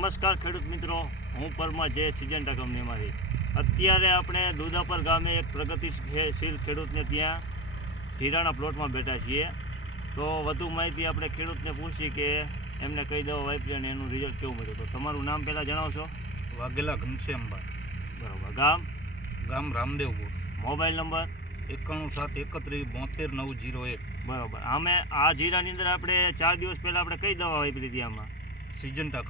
નમસ્કાર ખેડૂત મિત્રો, હું પરમા જય સિજન્ટા કંપનીમાંથી. અત્યારે આપણે દુધાપર ગામે એક પ્રગતિશીલ ખેડૂતને ત્યાં જીરાના પ્લોટમાં બેઠા છીએ. તો વધુ માહિતી આપણે ખેડૂતને પૂછી કે એમને કઈ દવા વાપરી અને એનું રિઝલ્ટ કેવું મળ્યું. તો તમારું નામ પહેલાં જણાવશો? વાઘેલા ઘનશ્યામભાઈ. બરાબર. ગામ રામદેવપુર. Mobile number 9171323901. બરાબર. અમે આ જીરાની અંદર આપણે 4 દિવસ પહેલાં આપણે કઈ દવા વાપરી હતી આમાં? સિજન્ટા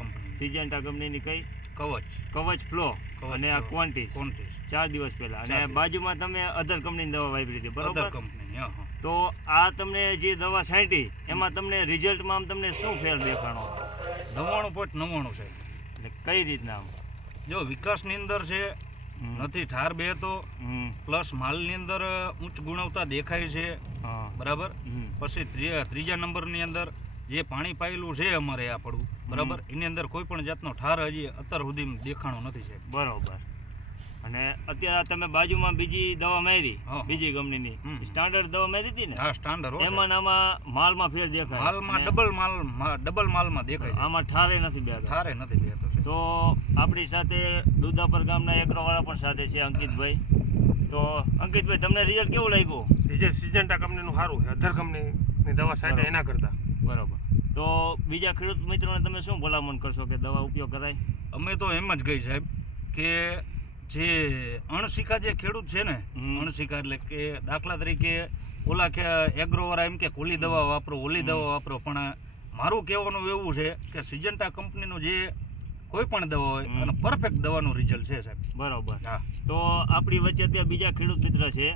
કંપનીની કઈ? કવચ ફ્લો અને આ ક્વોન્ટિસ 4 દિવસ પહેલા. અને બાજુમાં તમે અધર કંપનીની દવા વાપરી હતી, બરોબર? તો આ તમને જે દવા છાંટી એમાં તમને રિઝલ્ટમાં તમને શું ફેર દેખાણો? 99.99 છે. એટલે કઈ રીતના? આમ જો વિકાસની અંદર છે, નથી ઠાર બેહતો, પ્લસ માલની અંદર ઉચ્ચ ગુણવત્તા દેખાય છે, બરાબર. પછી ત્રીજા નંબરની અંદર જે પાણી પાયેલું છે અમારે આ પડવું, બરાબર, એની અંદર કોઈ પણ જાતનો ઠાર હજી અત્યાર સુધી દેખાણો નથી છે, બરોબર. અને અત્યારે તમે બાજુમાં બીજી દવા મારી, બીજી કંપનીની સ્ટાન્ડર્ડ દવા મારી હતી ને? હા, સ્ટાન્ડર્ડ. એમાં આમાં માલમાં ફેર દેખાય? માલમાં ડબલ માલમાં દેખાય. આમાં ઠારે નથી બેઠો? ઠારે નથી બેઠો. તો આપણી સાથે દુધાપર ગામના એગ્રોવાળા પણ સાથે છે, અંકિતભાઈ. તો અંકિતભાઈ, તમને રિઝલ્ટ કેવું લાગ્યું? રિઝલ્ટ સિજન્ટા કંપનીનું સારું છે, અધર કંપનીની દવા સાઈડ એના કરતાં. બરાબર. તો બીજા ખેડૂત મિત્રોને તમે શું ભલામણ કરશો કે દવા ઉપયોગ કરાય? અમે તો એમ જ કહી સાહેબ કે જે અણશીખા જે ખેડૂત છે ને, અણશીખા એટલે કે દાખલા તરીકે ઓલા કે એગ્રોવાળા એમ કે ઓલી દવા વાપરો, ઓલી દવા વાપરો, પણ મારું કહેવાનું એવું છે કે સિજન્ટા કંપનીનું જે કોઈ પણ દવા હોય અને પરફેક્ટ દવાનું રિઝલ્ટ છે સાહેબ. બરાબર. હા. તો આપણી વચ્ચે ત્યાં બીજા ખેડૂત મિત્ર છે,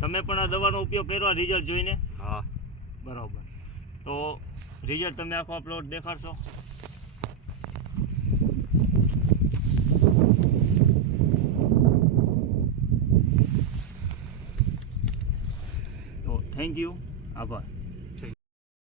તમે પણ આ દવાનો ઉપયોગ કર્યો રિઝલ્ટ જોઈને? હા. બરાબર. તો રિઝલ્ટ તમે આખો પ્લોટ દેખાડશો? તો થેન્ક યુ, આભાર.